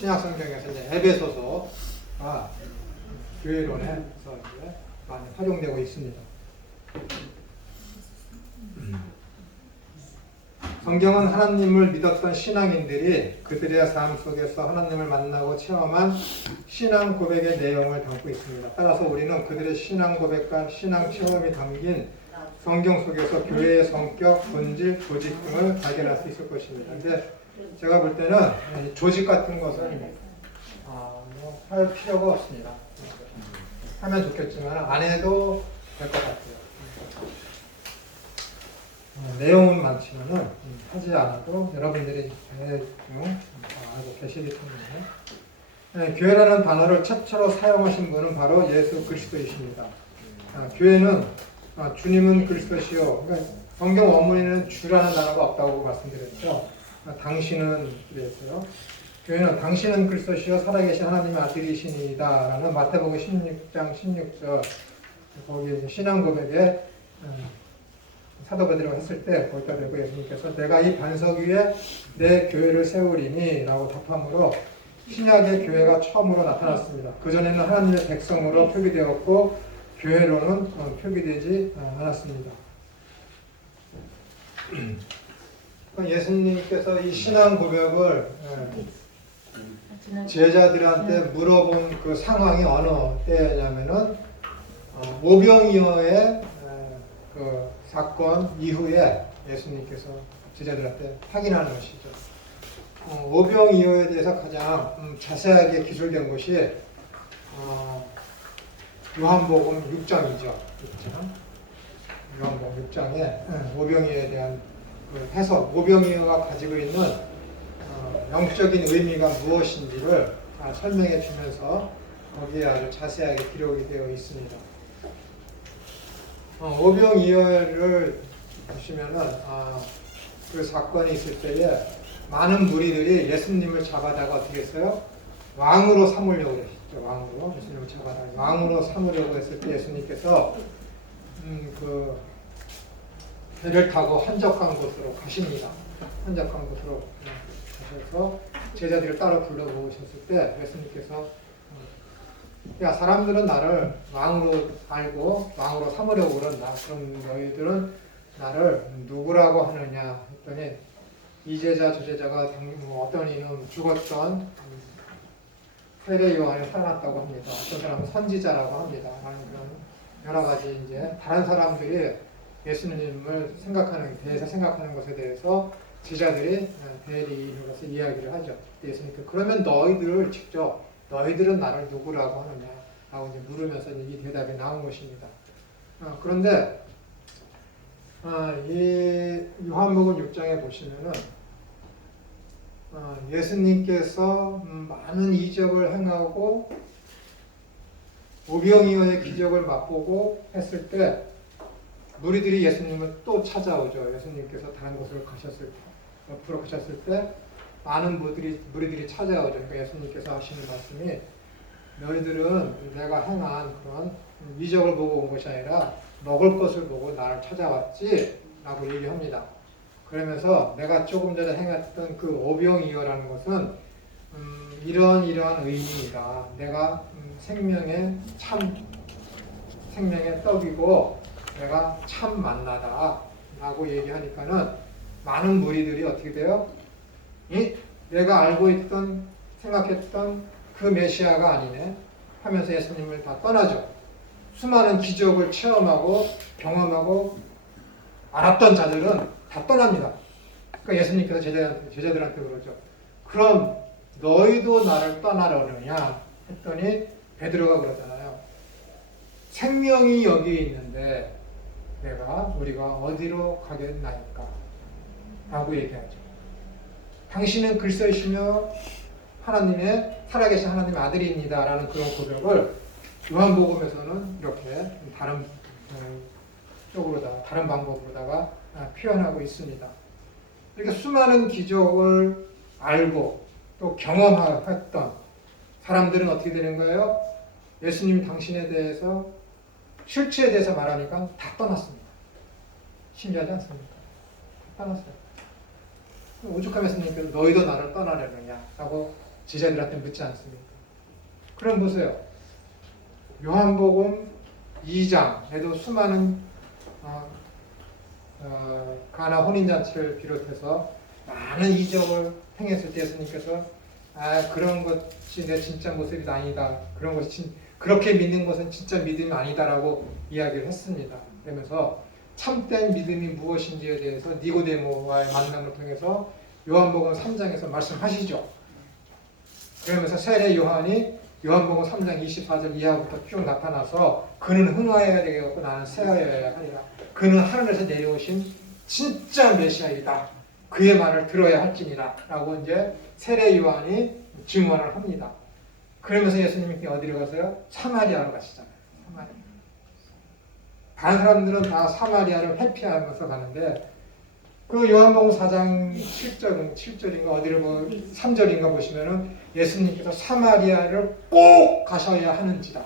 신약 성경에서 이제 에베소서가 교회론에서 이제 많이 활용되고 있습니다. 성경은 하나님을 믿었던 신앙인들이 그들의 삶 속에서 하나님을 만나고 체험한 신앙 고백의 내용을 담고 있습니다. 따라서 우리는 그들의 신앙 고백과 신앙 체험이 담긴 성경 속에서 교회의 성격, 본질, 조직 등을 발견할 수 있을 것입니다. 근데 제가 볼 때는 조직 같은 것은 할 필요가 없습니다. 하면 좋겠지만 안 해도 될 것 같아요. 내용은 많지만은 하지 않아도 여러분들이 대충 알고 계시기 때문에 교회라는 단어를 최초로 사용하신 분은 바로 예수 그리스도이십니다. 교회는 주님은 그리스도시요. 그러니까 성경 원문에는 주라는 단어가 없다고 말씀드렸죠. 당신은 그랬어요. 교회는 당신은 그리스도시요 살아계신 하나님의 아들이시니이다라는 마태복음 16장 16절 거기 신앙 고백에 사도 베드로가 했을 때 거기다 대고 예수님께서 내가 이 반석 위에 내 교회를 세우리니 라고 답함으로 신약의 교회가 처음으로 나타났습니다. 그전에는 하나님의 백성으로 표기되었고 교회로는 표기되지 않았습니다. 예수님께서 이 신앙 고백을 제자들한테 물어본 그 상황이 어느 때냐면은 오병이어의 그 사건 이후에 예수님께서 제자들한테 확인하는 것이죠. 오병이어에 대해서 가장 자세하게 기술된 것이 요한복음 6장이죠. 요한복음 6장에 오병이어에 대한 그 해석, 오병이어가 가지고 있는 영적인 의미가 무엇인지를 다 설명해 주면서 거기에 아주 자세하게 기록이 되어 있습니다. 오병이어를 보시면은 그 사건이 있을 때에 많은 무리들이 예수님을 잡아다가 어떻게 했어요? 왕으로 삼으려고 했죠. 왕으로 예수님을 잡아다가 왕으로 삼으려고 했을 때 예수님께서 그 배를 타고 한적한 곳으로 가십니다. 한적한 곳으로 가셔서 제자들을 따로 불러보셨을 때 예수님께서 야 사람들은 나를 왕으로 알고 왕으로 삼으려고 그런다. 그럼 너희들은 나를 누구라고 하느냐 했더니 이 제자 저 제자가 어떤 이는 죽었던 세례 요한이 살아났다고 합니다. 어떤 사람은 선지자라고 합니다. 라는 그런 여러 가지 이제 다른 사람들이 예수님을 대해서 생각하는 것에 대해서 제자들이 대리인으로서 이야기를 하죠. 예수님께 그러면 너희들을 직접 너희들은 나를 누구라고 하느냐 라고 이제 물으면서 이 대답이 나온 것입니다. 그런데 이 요한복음 6장에 보시면은 예수님께서 많은 이적을 행하고 오병이어의 기적을 맛보고 했을 때 무리들이 예수님을 또 찾아오죠. 예수님께서 다른 곳으로 옆으로 가셨을 때 많은 무리들이 찾아오죠. 그러니까 예수님께서 하시는 말씀이 너희들은 내가 행한 그런 이적을 보고 온 것이 아니라 먹을 것을 보고 나를 찾아왔지 라고 얘기합니다. 그러면서 내가 조금 전에 행했던 그 오병이어라는 것은 이러한 의미이다. 내가 생명의 떡이고 내가 참 만나다 라고 얘기하니까는 많은 무리들이 어떻게 돼요? 내가 알고 있던 생각했던 그 메시아가 아니네 하면서 예수님을 다 떠나죠. 수많은 기적을 체험하고 경험하고 알았던 자들은 다 떠납니다. 그러니까 예수님께서 제자들한테 그러죠. 그럼 너희도 나를 떠나려느냐 했더니 베드로가 그러잖아요. 생명이 여기 있는데 우리가 어디로 가겠나이까 라고 얘기하죠. 당신은 그리스도이시며 살아계신 하나님의 아들입니다 라는 그런 고백을 요한복음에서는 이렇게 다른 다른 방법으로다가 표현하고 있습니다. 이렇게 수많은 기적을 알고 또 경험했던 사람들은 어떻게 되는 거예요? 예수님이 당신에 대해서 실체에 대해서 말하니까 다 떠났습니다. 신기하지 않습니까? 다 떠났어요. 오죽하면 예수님께서 너희도 나를 떠나려느냐 라고 제자들한테 묻지 않습니까? 그럼 보세요. 요한복음 2장에도 수많은 가나 혼인잔치를 비롯해서 많은 이적을 행했을 때 예수님께서 그런 것이 내 진짜 모습이 아니다. 그런 것이 그렇게 믿는 것은 진짜 믿음이 아니다라고 이야기를 했습니다. 그러면서 참된 믿음이 무엇인지에 대해서 니고데모와의 만남을 통해서 요한복음 3장에서 말씀하시죠. 그러면서 세례 요한이 요한복음 3장 24절 이하부터 쭉 나타나서 그는 흥하여야 되겠고 나는 쇠하여야 하리라. 그는 하늘에서 내려오신 진짜 메시아이다. 그의 말을 들어야 할지니라 라고 이제 세례 요한이 증언을 합니다. 그러면서 예수님이 어디로 가세요? 사마리아로 가시잖아요. 사마리아. 다른 사람들은 다 사마리아를 회피하면서 가는데 그 요한복음 4장 7절인가 어디를 3절인가 보시면은 예수님께서 사마리아를 꼭 가셔야 하는지다.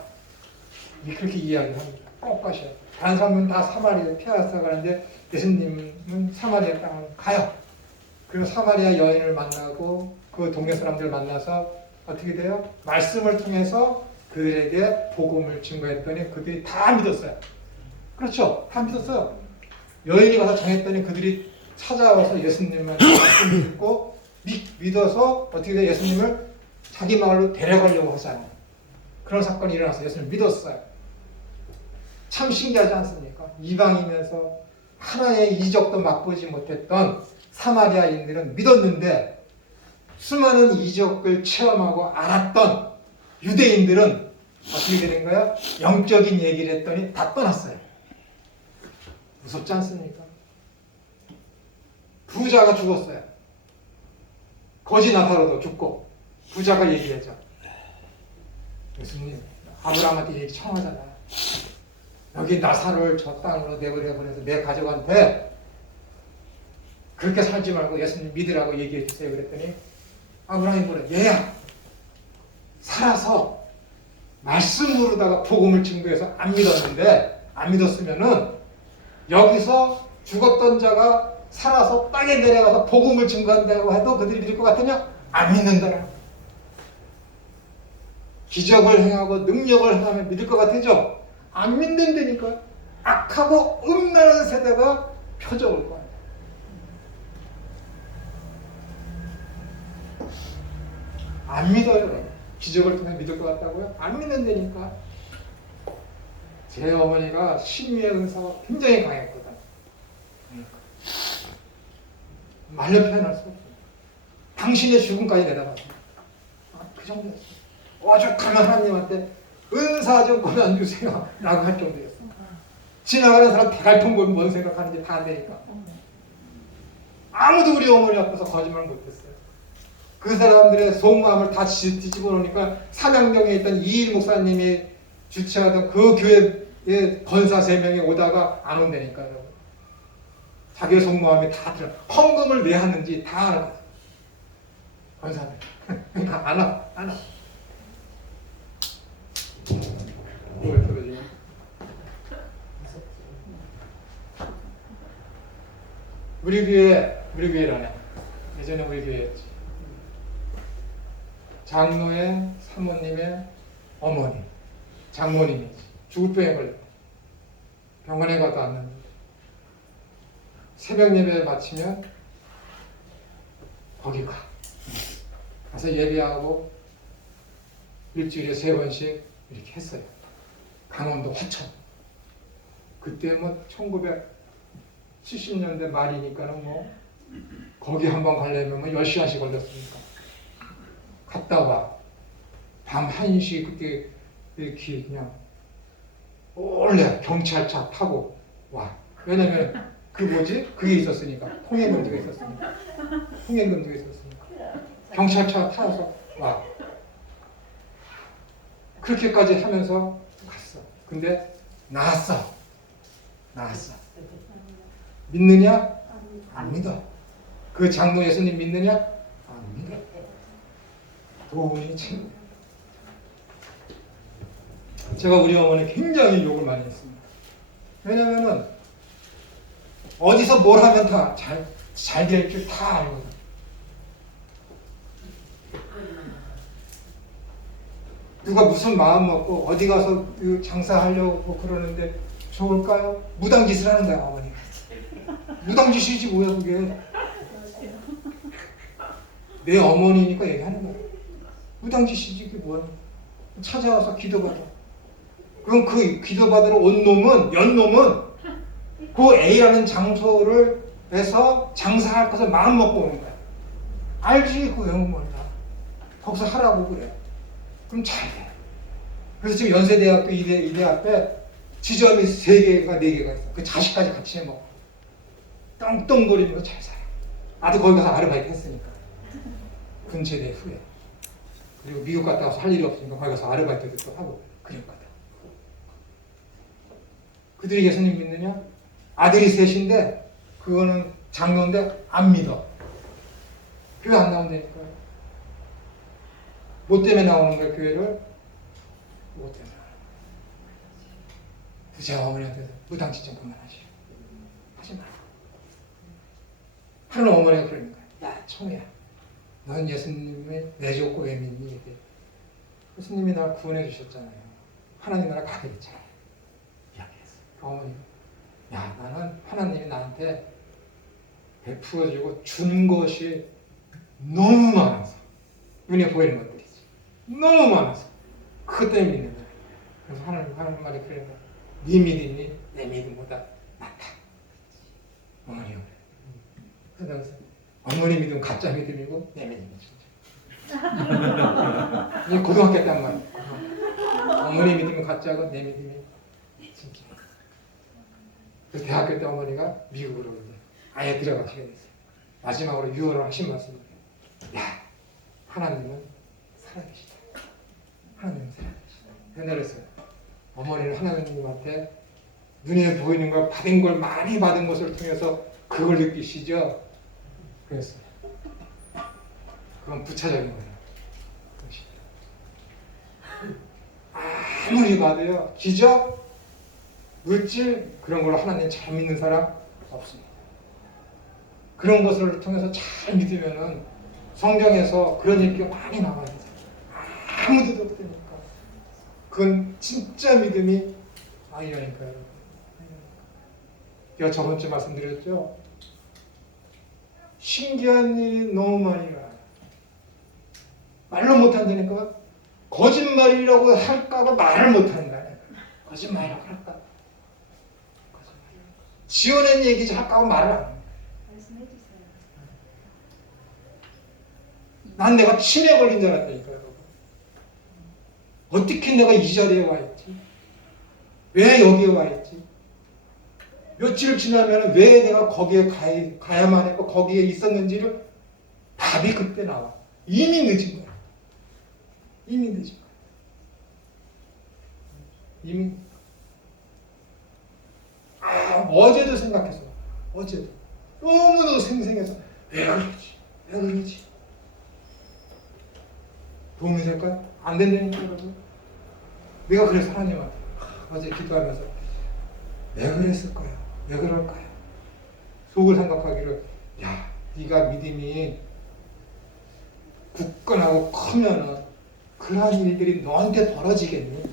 그렇게 이야기를 합니다. 꼭 가셔야. 다른 사람은 다 사마리아를 피하서 가는데 예수님은 사마리아 땅을 가요. 그리고 사마리아 여인을 만나고 그 동네 사람들을 만나서 어떻게 돼요? 말씀을 통해서 그들에게 복음을 증거했더니 그들이 다 믿었어요. 그렇죠? 다 믿었어요. 여인이 가서 전했더니 그들이 찾아와서 예수님을 믿고 믿어서 어떻게 돼요? 예수님을 자기 마을로 데려가려고 하잖아요. 그런 사건이 일어나서 예수님을 믿었어요. 참 신기하지 않습니까? 이방이면서 하나의 이적도 맛보지 못했던 사마리아인들은 믿었는데 수많은 이적을 체험하고 알았던 유대인들은 어떻게 되는 거야? 영적인 얘기를 했더니 다 떠났어요. 무섭지 않습니까? 부자가 죽었어요. 거지 나사로도 죽고 부자가 얘기하죠. 예수님 아브라함한테 얘기 청하잖아. 여기 나사로를 저 땅으로 내버려 보내서 내 가족한테 그렇게 살지 말고 예수님 믿으라고 얘기해 주세요. 그랬더니 아브라함이 뭐래? 얘야 살아서 말씀으로다가 복음을 증거해서 안 믿었는데 안 믿었으면은 여기서 죽었던 자가 살아서 땅에 내려가서 복음을 증거한다고 해도 그들이 믿을 것 같으냐? 안 믿는다라. 기적을 행하고 능력을 행하면 믿을 것 같으죠? 안 믿는다니까. 악하고 음란한 세대가 펴져올 거예요. 안 믿어요. 기적을 통해 믿을 것 같다고요? 안 믿는다니까. 제 어머니가 신유의 은사가 굉장히 강했거든. 말로 표현할 수 없어요. 당신의 죽음까지 내다봤어요. 그 정도였어요. 오죽하면 하나님한테 은사 좀 그만 주세요 라고 할 정도였어요. 지나가는 사람 대갈통 보면 뭔 생각하는지 다 안 되니까. 아무도 우리 어머니 앞에서 거짓말 못했어요. 그 사람들의 속마음을 다 뒤집어 놓으니까 삼양동에 있던 이일 목사님이 주최하던 그 교회에 권사 3명이 오다가 안 온다니까요. 자기의 속마음이 다 들어. 헌금을 왜 하는지 다 알아. 권사들. 그러니까 안 와. 뭘 들어주냐? 우리 교회라네. 예전에 우리 교회였지. 장로의 사모님의 어머니, 장모님이지. 죽을 병에 걸려. 병원에 가도 안 납니다. 새벽 예배 마치면 거기 가서 예배하고 일주일에 3번씩 이렇게 했어요. 강원도 화천. 그때 뭐 1970년대 말이니까는 뭐 거기 한번 가려면 뭐 10시간씩 걸렸으니까. 갔다 와. 밤 1시 그때 이렇게 그냥 원래 경찰차 타고 와. 왜냐면 그게 있었으니까. 통행금지가 있었으니까. 경찰차 타서 와. 그렇게까지 하면서 갔어. 근데 나았어. 믿느냐? 안 믿어. 그 장로 예수님 믿느냐? 안 믿어. 도움이 참. 제가 우리 어머니 굉장히 욕을 많이 했습니다. 왜냐면은 어디서 뭘 하면 다 잘 될 줄 다 알거든. 누가 무슨 마음 먹고 어디 가서 장사하려고 그러는데 좋을까요? 무당짓을 하는 거야, 어머니가. 무당짓이지 뭐야 그게. 내 어머니니까 얘기하는 거야. 무당짓이지 그게 뭐야. 찾아와서 기도받아. 그럼 그 기도받으러 온 놈은, 연놈은 그 A라는 장소를 해서 장사할 것을 마음 먹고 오는 거야. 알지? 그 외운 멀다. 거기서 하라고 그래. 그럼 잘 돼. 그래서 지금 연세대학교 이대 앞에 지점이 3개가 4개가 있어. 그 자식까지 같이 해먹어. 떵떵거리는 거 잘 살아. 나도 거기 가서 아르바이트 했으니까. 근체대 후에. 그리고 미국 갔다 와서 할 일이 없으니까 거기 가서 아르바이트도 또 하고 그랬거든. 그들이 예수님 믿느냐? 아들이 셋인데 그거는 장로인데 안 믿어. 교회 안 나온다니까요. 뭐 때문에 나오는 거야 교회를? 뭐 때문에? 제가 어머니한테 무당짓 좀 그만하시오. 하지 마. 하는 어머니가 그러는 거야. 야 청이야. 넌 예수님의 왜 좋고 왜 믿니? 예수님이 날 구원해 주셨잖아요. 하나님 나라 가게 됐잖아요. 이야기했어. 그 어머니가 야 나는 하나님이 나한테 베풀어주고 주는 것이 너무 많아서 눈에 보이는 것들이지. 너무 많아서 그것 때문에 믿는 거야. 그래서 하나님 말이 그래요. 네 믿음이 내 믿음보다 낫다. 어머니가 그래. 그래서 어머니 믿음 가짜 믿음이고 내 믿음이 진짜. 이제 고등학교 때한 말이야. 어머니 믿음은 가짜고 내 믿음이 진짜. 그래서 대학교 때 어머니가 미국으로 이제 아예 들어가시게 됐어요. 마지막으로 유언을 하신 말씀이 야 하나님은 살아계시다. 하나님은 살아계시다. 그래서 어머니는 하나님한테 눈에 보이는 걸 받은 걸 많이 받은 것을 통해서 그걸 느끼시죠. 그랬어요. 그건 부차적인 거예요. 아무리 봐도요 기적, 물질 그런 걸로 하나님 잘 믿는 사람 없습니다. 그런 것을 통해서 잘 믿으면은 성경에서 그런 얘기가 많이 나와요. 아무데도 없다니까. 그건 진짜 믿음이 아니라니까요. 제가 저번 주에 말씀드렸죠. 신기한 일이 너무 많이 일어나요. 말로 못한다니까. 거짓말이라고 할까봐 말을 못하는 거야. 거짓말이라고 할까. 지어낸 얘기지 할까봐 말을 안 해. 난 내가 치매 걸린 줄 알았다니까요. 어떻게 내가 이 자리에 와 있지? 왜 여기에 와 있지? 며칠 지나면 왜 내가 거기에 가야만 했고 거기에 있었는지를 답이 그때 나와. 이미 늦은 거야. 이미 늦은 거야. 이미. 어제도 생각했어. 어제도. 너무너무 생생해서 왜 그러지? 왜 그러지? 도움이 될까요? 안 된다니까 여러분. 내가 그래서 하나님한테 어제 기도하면서 왜 그랬을까요? 왜 그럴까요? 속을 생각하기를 야 네가 믿음이 굳건하고 크면은 그러한 일들이 너한테 벌어지겠니?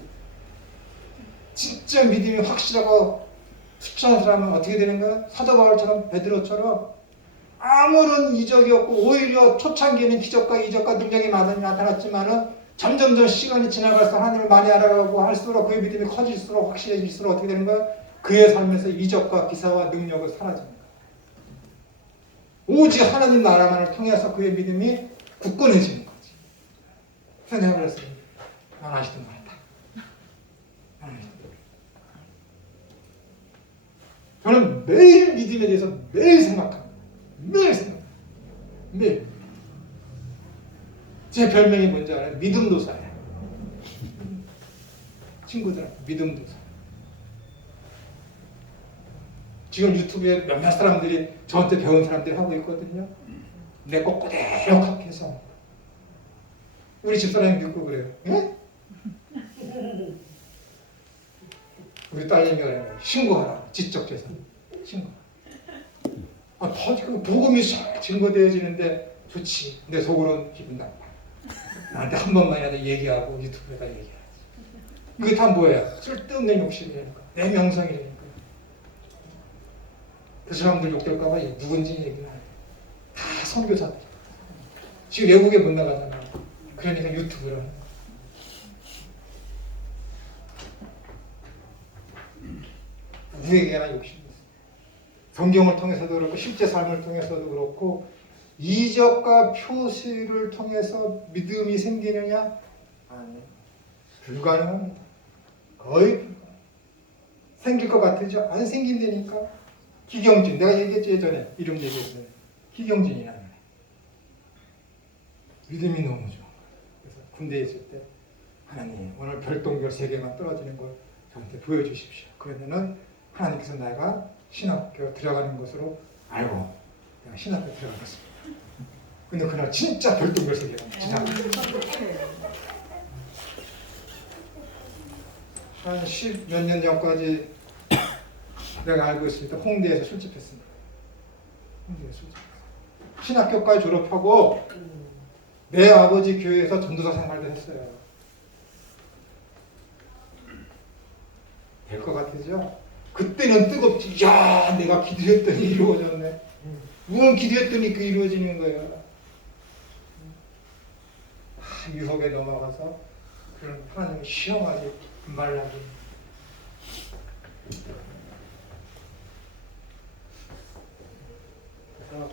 진짜 믿음이 확실하고 투철한 사람은 어떻게 되는 거야? 사도 바울처럼 베드로처럼 아무런 이적이 없고 오히려 초창기에는 기적과 이적과 능력이 많이 나타났지만은 점점점 시간이 지나갈수록 하나님을 많이 알아가고 할수록 그의 믿음이 커질수록 확실해질수록 어떻게 되는 거야? 그의 삶에서 이적과 기사와 능력을 사라집니다. 오직 하나님 나라만을 통해서 그의 믿음이 굳건해지는 거지. 그래서 내가 그랬어요. 난 아직도 모른다. 저는 매일 믿음에 대해서 매일 생각합니다. 매일 생각합니다. 매일. 제 별명이 뭔지 알아요? 믿음도사예요. 친구들한테 믿음도사. 지금 유튜브에 몇몇 사람들이 저한테 배운 사람들이 하고 있거든요. 내 거 그대로 카피해서 우리 집사람이 믿고 그래요. 응? 우리 딸내미가 그래요. 신고하라. 지적재산. 신고. 더 지금 복음이 싹 증거되어지는데 좋지. 내 속으로는 기분 나빠. 나한테 한 번만이라도 얘기하고 유튜브에다 얘기하지. 그게 다 뭐야? 쓸데없는 욕심이라니까. 내 명성이라니까. 그 사람들 욕될까봐 누군지 얘기는 안 해. 다 선교사들. 지금 외국에 못 나가잖아. 그러니까 유튜브를 하는 거야. 누구에게나 욕심이 있어. 성경을 통해서도 그렇고 실제 삶을 통해서도 그렇고 이적과 표시를 통해서 믿음이 생기느냐? 아니요. 불가능합니다. 거의 불가능. 생길 것 같으죠? 안 생긴다니까. 기경진. 내가 얘기했죠 예전에. 이름 얘기했어요. 기경진이라는 애. 믿음이 너무 좋아. 그래서 군대에 있을 때 하나님 오늘 별똥별 3개만 떨어지는 걸 저한테 보여주십시오. 그러면은 하나님께서 내가 신학교 들어가는 것으로 알고 내가 신학교 들어가겠습니다. 근데 그날 진짜 별똥별 3개가 지나가. 한 10몇 년 전까지 내가 알고 있을 때 홍대에서 술집했습니다. 홍대에서 술집했어요. 신학교까지 졸업하고 내 아버지 교회에서 전도사 생활도 했어요. 될 것 같으죠? 그때는 뜨겁지. 야, 내가 기도했더니 이루어졌네. 오늘 기도했더니 그 이루어지는 거야. 유혹에 넘어가서 그런 하나님을 시험하지 말라고. 그래서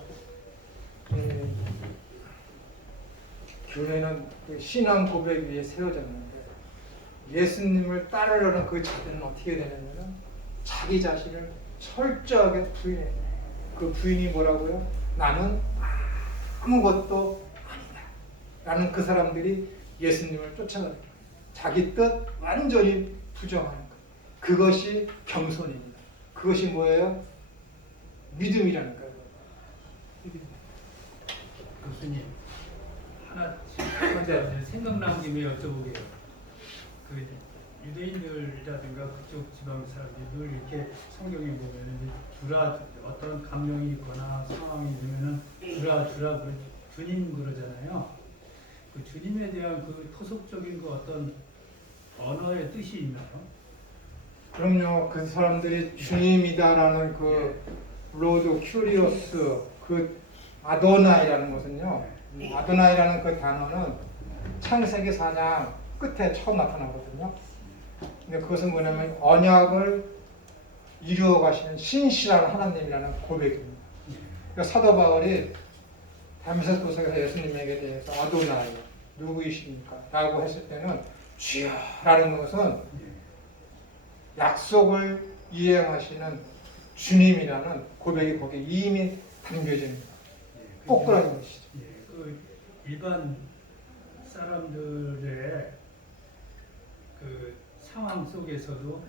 교회는 그 신앙 고백 위에 세워졌는데 예수님을 따르려는 그 자들은 어떻게 되냐면 자기 자신을 철저하게 부인해요. 그 부인이 뭐라고요? 나는 아무것도 아니다. 라는 그 사람들이 예수님을 쫓아가는 거예요. 자기 뜻 완전히 부정하는 거예요. 그것이 겸손입니다. 그것이 뭐예요? 믿음이라는 거예요. 교수님, 하나 생각난 김에 여쭤보게요. 그 유대인들이라든가 그쪽 지방 사람들이 늘 이렇게 성경에 보면 주라 어떤 감명이 있거나 상황이 되면은 주라 주님 그러잖아요. 그 주님에 대한 그 토속적인 그 어떤 언어의 뜻이 있나요? 그럼요. 그 사람들이 주님이다라는 그 로드 큐리오스 그 아도나이라는 것은요. 아도나이라는 그 단어는 창세기 4장 끝에 처음 나타나거든요. 근데 그것은 뭐냐면 언약을 이루어 가시는 신실한 하나님이라는 고백입니다. 그러니까 사도 바울이 다메섹 도서에서 예수님에게 대해서 아도나이 누구이십니까? 라고 했을 때는 주여라는 것은 약속을 이행하시는 주님이라는 고백이 거기에 이미 담겨집니다. 꼭 그러는 것이죠. 그 일반 사람들의 그 상황 속에서도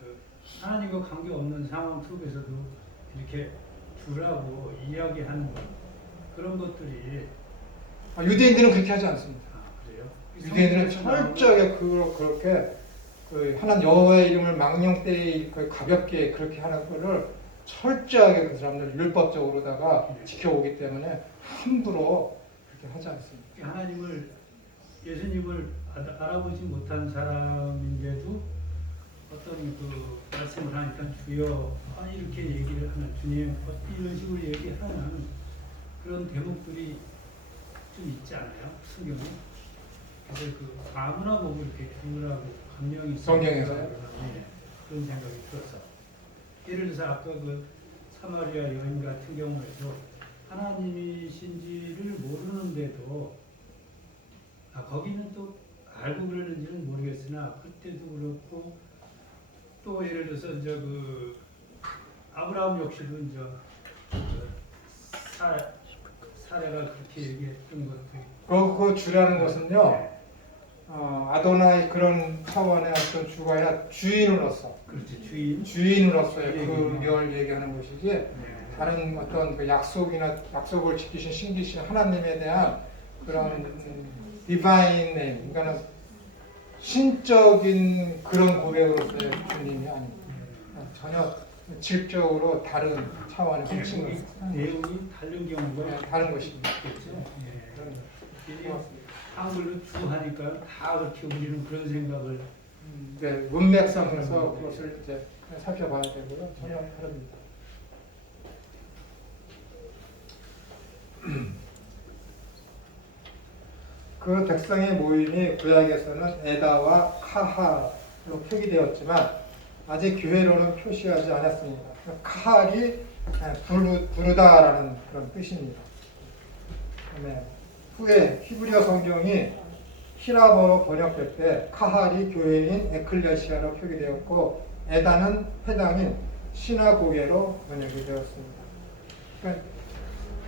그 하나님과 관계 없는 상황 속에서도 이렇게 주라고 이야기하는 것 그런 것들이 유대인들은 그렇게 하지 않습니다. 그래요? 유대인들은 철저하게 그렇게 그 하나님 여호와의 이름을 망령 때 가볍게 그렇게 하는 거를 철저하게 그 사람들 율법적으로다가 지켜오기 때문에 함부로 그렇게 하지 않습니다. 하나님을 예수님을 알아보지 못한 사람인데도 어떤 그 말씀을 하니까 주여 이렇게 얘기를 하는 주님 이런 식으로 얘기하는 그런 대목들이 좀 있지 않아요? 성경에? 그래서 그 아무나 보고 이렇게 주라고 감명이 성경에서요? 네, 그런 생각이 들었어. 예를 들어서 아까 그 사마리아 여인 같은 경우에도 하나님이신지를 모르는데도 거기는 또 알고 그러는지는 모르겠으나 그때도 그렇고 또 예를 들어서 이제 그 아브라함 역시도 이제 사례가 그렇게 얘기했던 것도 그 주라는 것은요, 아도나이 그런 차원의 어떤 주가 아니라 주인으로서, 그렇지 주인으로서의 네, 그걸 얘기하는 것이지, 네. 다른 어떤 그 약속을 지키신 신기신 하나님에 대한 그런 디바인 네임, 그러니까는 신적인 그런 고백으로서의 주님이 아닙니다. 전혀 질적으로 다른 차원의 핵심을 내용이 다른 경우가 다른 것입니다. 있겠죠. 예. 그런 것. 이게 한글로 주하니까 다 그렇게 우리는 그런 생각을 네, 문맥상에서 그것을 이제 살펴봐야 되고요. 전혀 다릅니다. 그 백성의 모임이 구약에서는 에다와 카할로 표기되었지만 아직 교회로는 표시하지 않았습니다. 카할이 부르다라는 그런 뜻입니다. 그다음에 후에 히브리어 성경이 히라버로 번역될 때 카할이 교회인 에클레시아로 표기되었고 에다는 회당인 시나고게로 번역이 되었습니다. 그러니까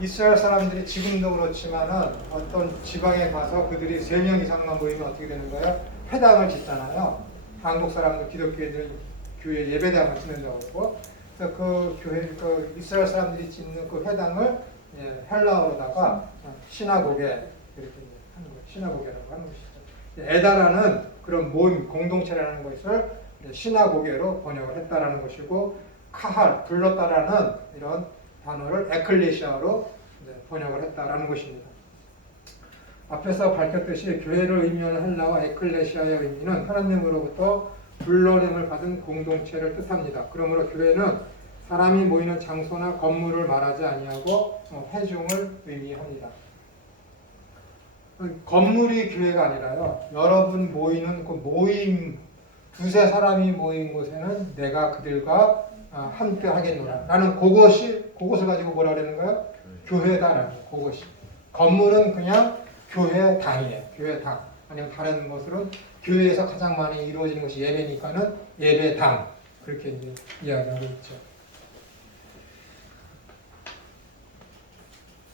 이스라엘 사람들이 지금도 그렇지만은 어떤 지방에 가서 그들이 3명 이상만 모이면 어떻게 되는 거예요? 회당을 짓잖아요. 한국 사람들 기독교인들은 교회 예배당을 짓는다고 그러고, 그래서 그 교회 그 이스라엘 사람들이 짓는 그 회당을 헬라어로다가 시나고게 이렇게 하는 거예요. 시나고게라고 하는 것이죠. 에다라는 그런 모임 공동체라는 것을 시나고게로 번역을 했다라는 것이고, 카할 불렀다라는 이런 단어를 에클레시아로 번역을 했다라는 것입니다. 앞에서 밝혔듯이 교회를 의미하는 헬라와 에클레시아의 의미는 하나님으로부터 불러냄을 받은 공동체를 뜻합니다. 그러므로 교회는 사람이 모이는 장소나 건물을 말하지 아니하고 회중을 의미합니다. 건물이 교회가 아니라요. 여러분 모이는 그 모임, 두세 사람이 모인 곳에는 내가 그들과 함께 하겠노라. 나는 그것을 가지고 뭐라 그러는 거예요? 교회다라는 거예요. 그것이. 건물은 그냥 교회당이에요. 교회당. 아니면 다른 것으로는 교회에서 가장 많이 이루어지는 것이 예배니까는 예배당. 그렇게 이제 이야기하고 있죠.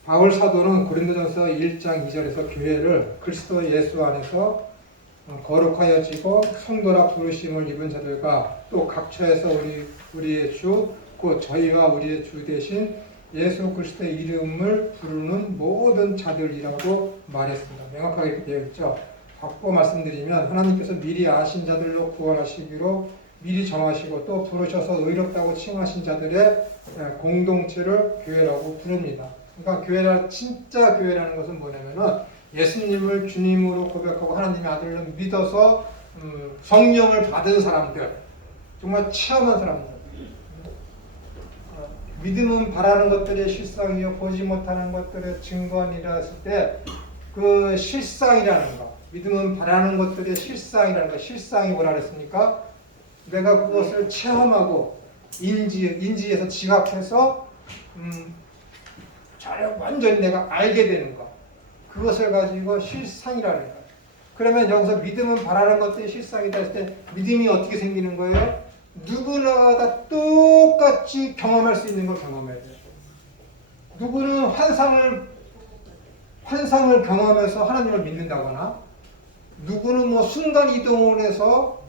바울 사도는 고린도전서 1장 2절에서 교회를 그리스도 예수 안에서 거룩하여지고 성도라 부르심을 입은 자들과 또 각처에서 우리의 주, 곧 저희와 우리의 주 대신 예수 그리스도의 이름을 부르는 모든 자들이라고 말했습니다. 명확하게 이렇게 되어 있죠. 바꿔 말씀드리면 하나님께서 미리 아신 자들로 구원하시기로 미리 정하시고 또 부르셔서 의롭다고 칭하신 자들의 공동체를 교회라고 부릅니다. 그러니까 교회라 진짜 교회라는 것은 뭐냐면은 예수님을 주님으로 고백하고 하나님의 아들로 믿어서 성령을 받은 사람들, 정말 체험한 사람들. 믿음은 바라는 것들의 실상이요 보지 못하는 것들의 증거니라 했을 때 그 실상이라는 거, 믿음은 바라는 것들의 실상이라는 거, 실상이 뭐라 그랬습니까? 내가 그것을 체험하고 인지해서 지각해서 완전히 내가 알게 되는 것, 그것을 가지고 실상이라는 거예요. 그러면 여기서 믿음은 바라는 것들이 실상이다 했을 때 믿음이 어떻게 생기는 거예요? 누구나 다 똑같이 경험할 수 있는 걸 경험해야 돼요. 누구는 환상을 경험해서 하나님을 믿는다거나, 누구는 뭐 순간 이동을 해서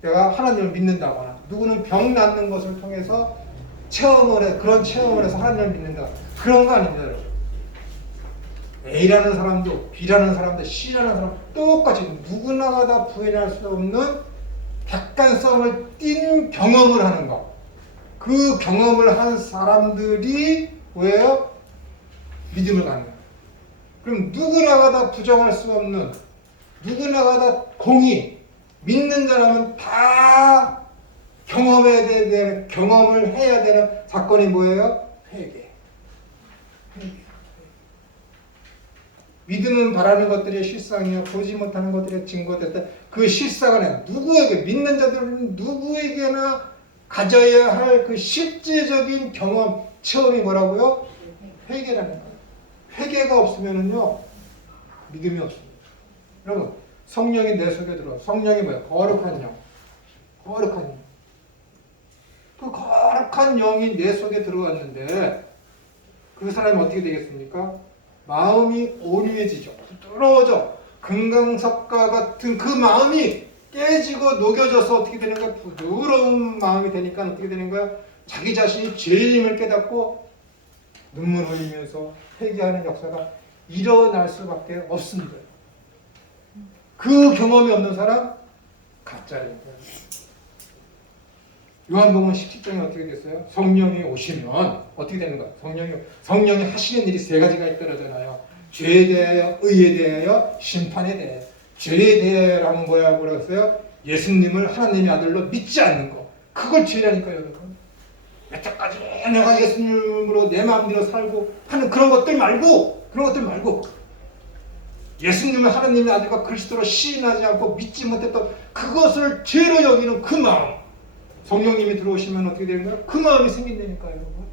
내가 하나님을 믿는다거나, 누구는 병 낫는 것을 통해서 그런 체험을 해서 하나님을 믿는다. 그런 거 아닙니다, 여러분. A라는 사람도 B라는 사람도 C라는 사람도 똑같이 누구나가 다 부인할 수 없는 객관성을 띈 경험을 하는 것. 그 경험을 한 사람들이 뭐예요? 믿음을 갖는 거예요. 그럼 누구나가 다 부정할 수 없는, 누구나가 다 믿는 자라면 다 경험을 해야 되는 사건이 뭐예요? 회개. 믿음은 바라는 것들의 실상이요 보지 못하는 것들의 증거될 때 그 실상은 누구에게, 믿는 자들은 누구에게나 가져야 할 그 실제적인 경험, 체험이 뭐라고요? 회개라는 거예요. 회개가 없으면은요 믿음이 없습니다. 여러분, 성령이 내 속에 들어와. 성령이 뭐예요? 거룩한 영. 거룩한 영. 그 거룩한 영이 내 속에 들어왔는데 그 사람이 어떻게 되겠습니까? 마음이 온유해지죠. 부드러워져. 금강석과 같은 그 마음이 깨지고 녹여져서 어떻게 되는 거야? 부드러운 마음이 되니까 어떻게 되는 거야? 자기 자신이 죄인임을 깨닫고 눈물 흘리면서 회개하는 역사가 일어날 수밖에 없습니다. 그 경험이 없는 사람? 가짜입니다. 요한복음 17장에 어떻게 됐어요? 성령이 오시면 어떻게 되는 거야? 성령이 하시는 일이 3가지가 있더라잖아요. 죄에 대하여, 의에 대하여, 심판에 대해. 죄에 대해라는 뭐라고 그랬어요? 예수님을 하나님의 아들로 믿지 않는 거. 그걸 죄라니까요, 여러분. 여태까지 내가 예수님으로 내 마음대로 살고 하는 그런 것들 말고, 예수님을 하나님의 아들과 그리스도로 시인하지 않고 믿지 못했던 그것을 죄로 여기는 그 마음. 성령님이 들어오시면 어떻게 되는 거예요? 그 마음이 생긴다니까요, 여러분.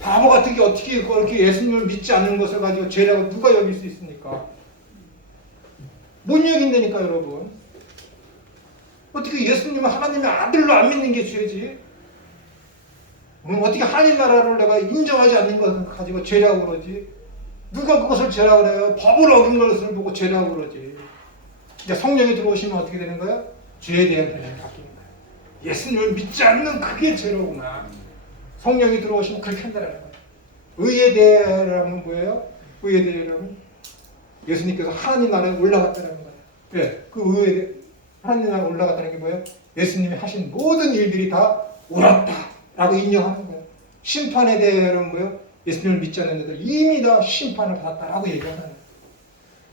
바보 같은 게 어떻게 그렇게 예수님을 믿지 않는 것을 가지고 죄라고 누가 여길 수 있습니까? 못 여긴다니까, 여러분. 어떻게 예수님을 하나님의 아들로 안 믿는 게 죄지? 어떻게 하나님 나라를 내가 인정하지 않는 것을 가지고 죄라고 그러지? 누가 그것을 죄라고 그래요? 법을 어긴 것을 보고 죄라고 그러지. 이제 성령이 들어오시면 어떻게 되는 거예요? 죄에 대한 개념이 바뀌는 거예요. 예수님을 믿지 않는 그게 죄로구나. 성령이 들어오시면 그렇게 한다는 거예요. 의에 대해라는 뭐예요? 의에 대해라는 예수님께서 하나님 나라에 올라갔다는 거예요. 네, 그 의에 대해 하나님 나라에 올라갔다는 게 뭐예요? 예수님이 하신 모든 일들이 다 옳았다라고 인정하는 거예요. 심판에 대해는 뭐예요? 예수님을 믿지 않는 자들 이미 다 심판을 받았다라고 얘기하는 거예요.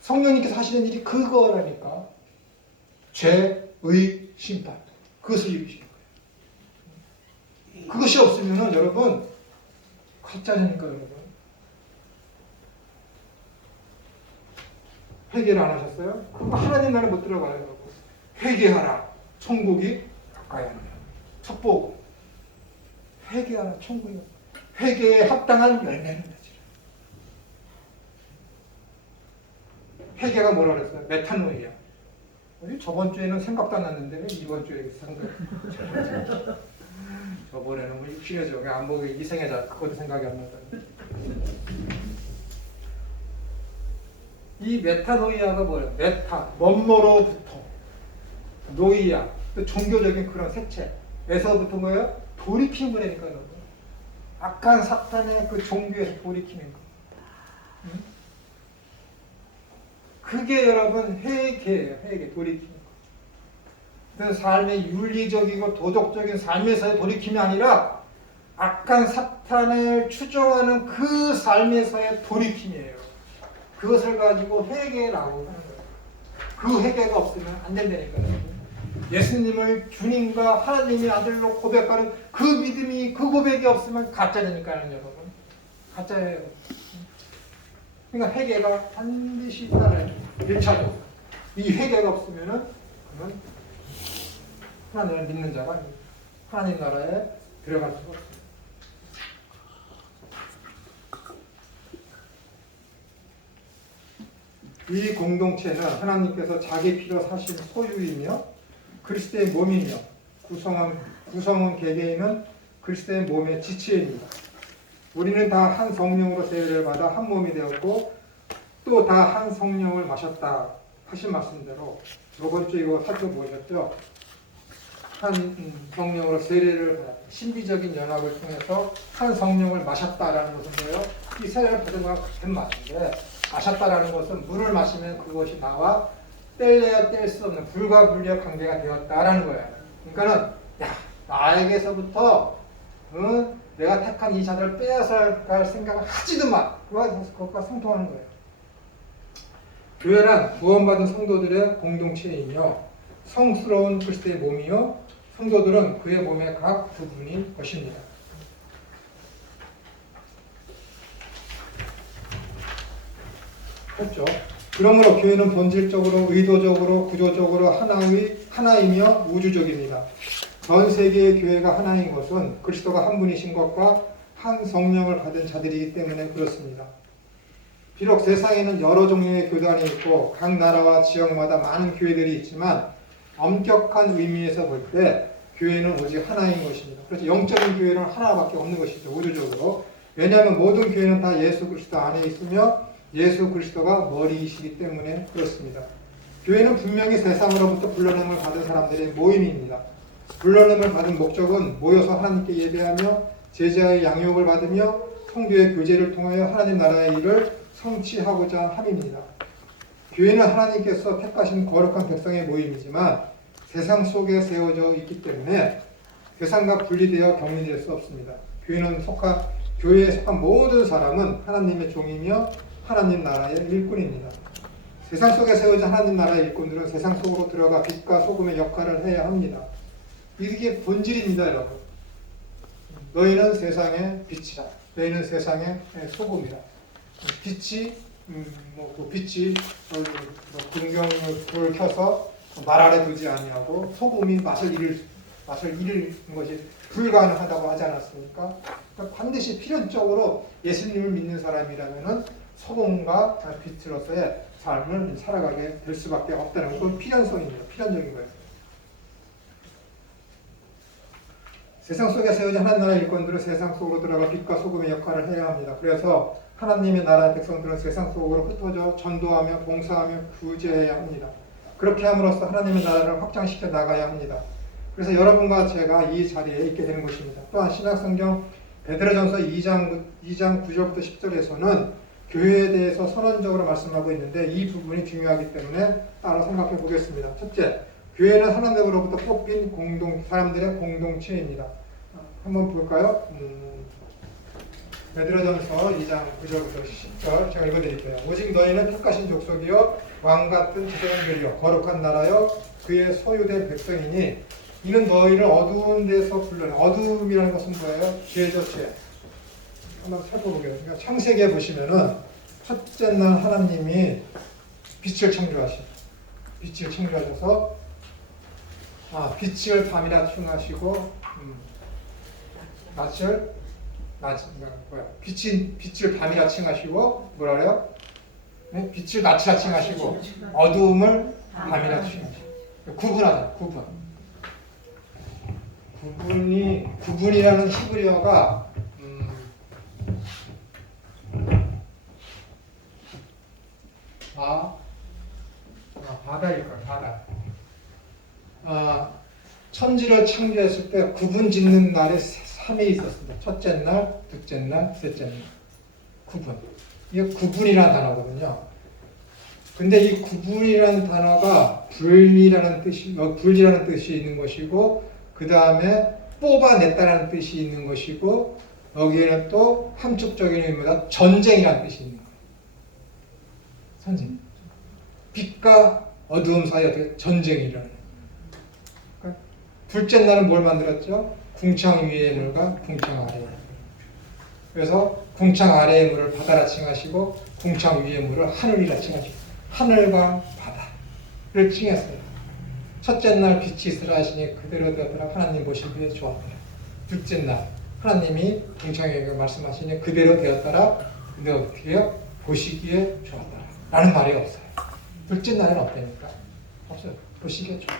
성령님께서 하시는 일이 그거라니까. 죄, 의, 심판. 그것을 이루시는 거예요. 그것이 없으면 여러분 가짜니까 여러분. 회개를 안 하셨어요? 그거 하나님 나라에 못 들어가요. 여러분. 회개하라. 천국이 가까이 합니다. 첩보. 회개하라. 천국이. 회개에 합당한 열매는 되지. 회개가 뭐라 그랬어요? 메타노이야. 저번 주에는 생각도 안 났는데 이번 주에 생각. 저번에는 뭐 육신의 안 보고 이생애자 그것도 생각이 안 났다. 이 메타노이아가 뭐예요? 메타 뭐뭐로부터 노이아 또 종교적인 그런 색채에서부터 뭐예요? 돌이키는 거라니까 여러분. 악한 사탄의 그 종교에서 돌이키는 거. 응? 그게 여러분 회개예요. 회개 돌이키는 거. 그래서 삶의 윤리적이고 도덕적인 삶에서의 돌이킴이 아니라 악한 사탄을 추종하는 그 삶에서의 돌이킴이에요. 그것을 가지고 회개라고 하는 거예요. 그 회개가 없으면 안 된다니까요. 예수님을 주님과 하나님의 아들로 고백하는 그 믿음이 그 고백이 없으면 가짜니까요, 여러분. 가짜예요. 그러니까 회개가 반드시 따라야 돼요. 1차적으로. 이 회개가 없으면은 그건 하나님을 믿는 자가 아닙니다. 하나님 나라에 들어갈 수가 없어요. 이 공동체는 하나님께서 자기 피로 사신 소유이며 그리스도의 몸이며 구성원 개개인은 그리스도의 몸의 지체입니다. 우리는 다 한 성령으로 세례를 받아 한 몸이 되었고 또 다 한 성령을 마셨다 하신 말씀대로 저번 주 이거 살펴보셨죠? 한 성령으로 세례를 받아 신비적인 연합을 통해서 한 성령을 마셨다라는 것은 뭐예요? 이 세례를 받은 것과 같은 말인데 마셨다라는 것은 물을 마시면 그것이 나와 뗄래야 뗄 수 없는 불가분리의 관계가 되었다라는 거예요. 그러니까는 야 나에게서부터 내가 택한 이 자들을 빼앗아갈 생각을 하지도 마. 그것과 상통하는 거예요. 교회란 구원받은 성도들의 공동체이며 성스러운 그리스도의 몸이요 성도들은 그의 몸의 각 부분인 것입니다. 그렇죠? 그러므로 교회는 본질적으로 의도적으로 구조적으로 하나이며 우주적입니다. 전 세계의 교회가 하나인 것은 그리스도가 한 분이신 것과 한 성령을 받은 자들이기 때문에 그렇습니다. 비록 세상에는 여러 종류의 교단이 있고 각 나라와 지역마다 많은 교회들이 있지만 엄격한 의미에서 볼 때 교회는 오직 하나인 것입니다. 그래서 영적인 교회는 하나밖에 없는 것이죠. 우주적으로. 왜냐하면 모든 교회는 다 예수 그리스도 안에 있으며 예수 그리스도가 머리이시기 때문에 그렇습니다. 교회는 분명히 세상으로부터 불러냄을 받은 사람들의 모임입니다. 불러냄을 받은 목적은 모여서 하나님께 예배하며 제자의 양육을 받으며 성교의 교제를 통하여 하나님 나라의 일을 성취하고자 함입니다. 교회는 하나님께서 택하신 거룩한 백성의 모임이지만 세상 속에 세워져 있기 때문에 세상과 분리되어 격리될 수 없습니다. 교회는 교회에 속한 모든 사람은 하나님의 종이며 하나님 나라의 일꾼입니다. 세상 속에 세워진 하나님 나라의 일꾼들은 세상 속으로 들어가 빛과 소금의 역할을 해야 합니다. 이게 본질입니다, 여러분. 너희는 세상의 빛이라. 너희는 세상의 소금이라. 빛이 빛이 등경을 불을 켜서 말 아래 두지 아니하고 소금이 맛을 잃는 것이 불가능하다고 하지 않았습니까? 그러니까 반드시 필연적으로 예수님을 믿는 사람이라면은 소금과 빛으로서의 삶을 살아가게 될 수밖에 없다는 건 필연성입니다. 필연적인 거예요. 세상 속에 세워진 하나님 나라의 일꾼들은 세상 속으로 들어가 빛과 소금의 역할을 해야 합니다. 그래서 하나님의 나라의 백성들은 세상 속으로 흩어져 전도하며 봉사하며 구제해야 합니다. 그렇게 함으로써 하나님의 나라를 확장시켜 나가야 합니다. 그래서 여러분과 제가 이 자리에 있게 되는 것입니다. 또한 신약성경 베드로전서 2장 9절부터 10절에서는 교회에 대해서 선언적으로 말씀하고 있는데 이 부분이 중요하기 때문에 따로 생각해 보겠습니다. 첫째, 교회는 하나님으로부터 뽑힌 사람들의 공동체입니다. 한번 볼까요? 베드로전서 2장 9절부터 10절 제가 읽어드릴게요. 오직 너희는 택하신 족속이요 왕같은 지성들이요 거룩한 나라요 그의 소유된 백성이니 이는 너희를 어두운 데서 불러내. 어두움이라는 것은 뭐예요? 죄죠, 죄. 한번 살펴보겠습니다. 창세기에 보시면은 첫째 날 하나님이 빛을 창조하셔서 빛을 밤이라 칭하시고 빛을 밤이라 칭하시고 뭐라 그래요? 네? 빛을 낮이라 칭하시고 어두움을 밤이라 칭하시고 구분하자. 구분이라는 히브리어가 바다일 거야. 바다. 천지를 창조했을 때 구분 짓는 날에 3회 있었습니다. 첫째 날, 둘째 날, 셋째 날. 구분. 이게 구분이라는 단어거든요. 근데 이 구분이라는 단어가 분리라는 뜻이 있는 것이고, 그 다음에 뽑아냈다는 뜻이 있는 것이고, 여기에는 또 함축적인 의미보다 전쟁이라는 뜻이 있는 거예요. 전쟁. 빛과 어두움 사이에 어떻게 전쟁이라는. 그러니까 둘째 날은 뭘 만들었죠? 궁창 위의 물과 궁창 아래의 물. 그래서 궁창 아래의 물을 바다라 칭하시고 궁창 위의 물을 하늘이라 칭하시고 하늘과 바다를 칭했어요. 첫째 날 빛이 있으라 하시니 그대로 되었더라. 하나님 보시기에 좋았더라. 둘째 날 하나님이 궁창에게 말씀하시니 그대로 되었더라. 근데 어떻게 해요? 보시기에 좋았더라. 라는 말이 없어요. 둘째 날은 어땠습니까? 없어요. 보시기에 좋아.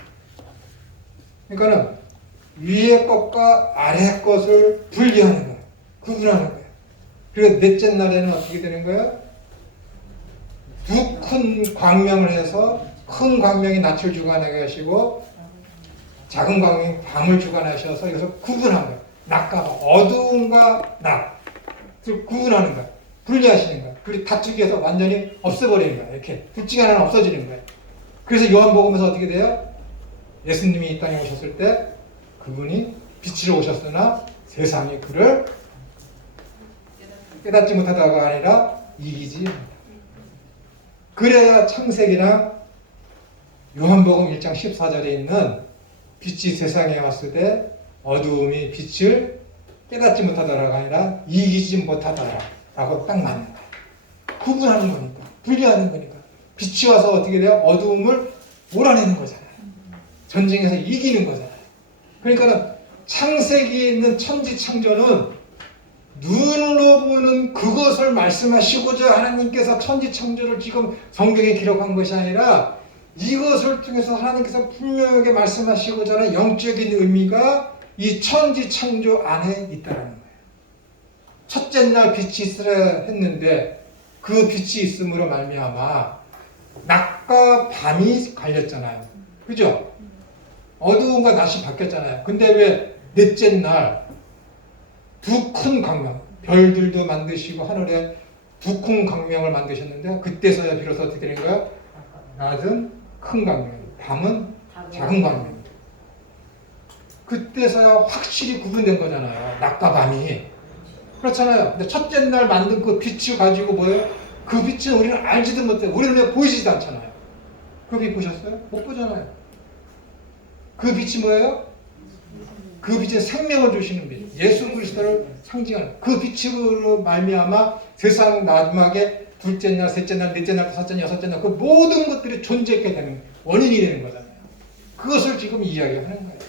그러니까는 위의 것과 아래 것을 분리하는 거예요. 구분하는 거예요. 그리고 넷째 날에는 어떻게 되는 거예요? 두 큰 광명을 해서 큰 광명이 낯을 주관하게 하시고 작은 광명이 밤을 주관하셔서 이것을 구분한 거예요. 낮과 밤, 어두움과 낮을 구분하는 거예요. 분리하시는 거예요. 그리고 다투기 위해서 완전히 없애버리는 거예요. 이렇게 둘 중에 하나는 없어지는 거예요. 그래서 요한복음에서 어떻게 돼요? 예수님이 이 땅에 오셨을 때 그분이 빛으로 오셨으나 세상이 그를 깨닫지 못하다가 아니라 이기지 못한다. 그래야 창세기랑 요한복음 1장 14절에 있는 빛이 세상에 왔을 때 어두움이 빛을 깨닫지 못하다가 아니라 이기지 못하다라고 딱 맞는 거예요. 구분하는 거니까, 분리하는 거니까. 빛이 와서 어떻게 돼요? 어두움을 몰아내는 거잖아요. 전쟁에서 이기는 거잖아요. 그러니까 창세기에 있는 천지창조는 눈으로 보는 그것을 말씀하시고자 하나님께서 천지창조를 지금 성경에 기록한 것이 아니라 이것을 통해서 하나님께서 분명하게 말씀하시고자 하는 영적인 의미가 이 천지창조 안에 있다는 거예요. 첫째 날 빛이 있으라 했는데 그 빛이 있음으로 말미암아 낮과 밤이 갈렸잖아요. 그죠? 어두움과 낮이 바뀌었잖아요. 근데 왜 넷째 날 두 큰 광명, 별들도 만드시고 하늘에 두 큰 광명을 만드셨는데 그때서야 비로소 어떻게 된 거예요? 낮은 큰 광명, 밤은 작은 광명. 그때서야 확실히 구분된 거잖아요. 낮과 밤이. 그렇잖아요. 근데 첫째 날 만든 그 빛을 가지고 뭐예요? 그 빛은 우리는 알지도 못해요. 우리는 왜 보이지도 않잖아요. 그 빛 보셨어요? 못 보잖아요. 그 빛이 뭐예요? 그 빛은 생명을 주시는 빛. 예수 그리스도를 상징하는 그 빛으로 말미암아 세상 마지막에 둘째 날, 셋째 날, 넷째 날, 다섯째 날, 여섯째 날 그 모든 것들이 존재하게 되는 원인이 되는 거잖아요. 그것을 지금 이야기하는 거예요.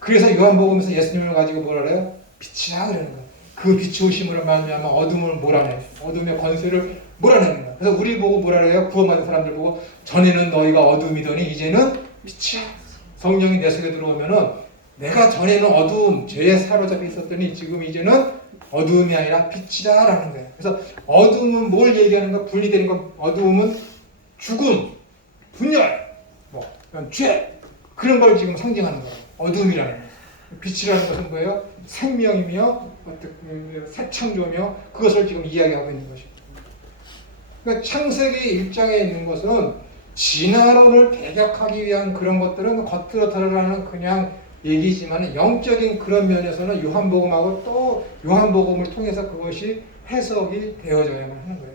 그래서 요한복음에서 예수님을 가지고 뭐라 그래요? 빛이라 그러는 거예요. 그 빛이 오심으로 말미암아 어둠을 몰아내는 어둠의 권세를 몰아내는 거예요. 그래서 우리 보고 뭐라 그래요? 구원받은 사람들 보고 전에는 너희가 어둠이더니 이제는 빛이야. 성령이 내 속에 들어오면은 내가 전에는 어두움, 죄에 사로잡혀 있었더니 지금 이제는 어두움이 아니라 빛이다라는 거예요. 그래서 어두움은 뭘 얘기하는 거? 분리되는 거. 어두움은 죽음, 분열, 뭐 죄 그런 걸 지금 상징하는 거예요. 어두움이라는 거예요. 빛이라는 것은 뭐예요? 생명이며 새 창조며 그것을 지금 이야기하고 있는 것입니다. 그러니까 창세기 1장에 있는 것은 진화론을 배격하기 위한 그런 것들은 겉으로 드러나는 그냥 얘기지만 영적인 그런 면에서는 요한복음하고 또 요한복음을 통해서 그것이 해석이 되어져야만 하는 거예요.